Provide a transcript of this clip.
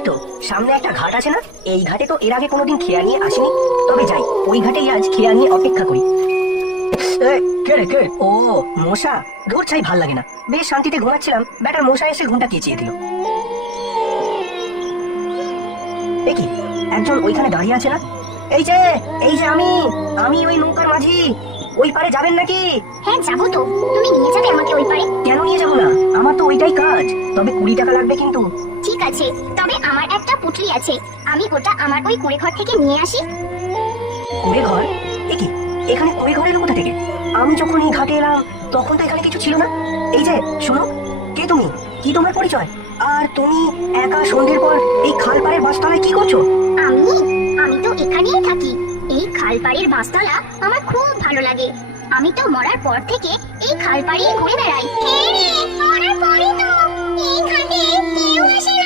ওই তো সামনে একটা ঘাট আছে না, এই ঘাটে তো এর আগে কোনোদিন খেয়া নিয়ে আসিনি। তবে যাই, ওই ঘাটেই আজ খেয়া নিয়ে অপেক্ষা করি। কে রে কে? ও মশা, দূর চাই ভাল লাগে না। বেশ শান্তিতে ঘুমাচ্ছিলাম, ব্যাটার মশা এসে ঘুমটা কেচিয়ে দিল। এ কি, একজন ওইখানে দাঁড়িয়ে আছে না? এই যে আমি আমি ওই নৌকার মাঝি। ওই পারে যাবেন নাকি? হ্যাঁ যাবো তো, তুমি নিয়ে যাবে আমাকে ওই পারে? কেন নিয়ে যাবো না, আমার তো ওইটাই কাজ। তবে 20 টাকা লাগবে কিন্তু। ঠিক আছে, তবে আমার একটা পুটলি আছে, আমি ওটা আমার ওই কুঁড়ে ঘর থেকে নিয়ে আসি। কুঁড়ে ঘর? এ কি, এখানে কুঁড়ে ঘর এলো কোথা থেকে? আমি যখন এই ঘাটে এলাম তখন তো এখানে কিছু ছিল না। এই যে শুনো, কে তুমি? কি তোমার পরিচয়? আর তুমি একা সন্ধ্যের পর এই খালপাড়ের বাসতলায় কি করছো? আমি আমি তো এখানেই থাকি। এই খালপাড়ের বাসতলা আমার খুব ভালো লাগে। আমি তো মরার পর থেকে এই খালপাড়ি ঘুরে বেড়াই। মরার পরই তো এই ঘাটে কেউ আসে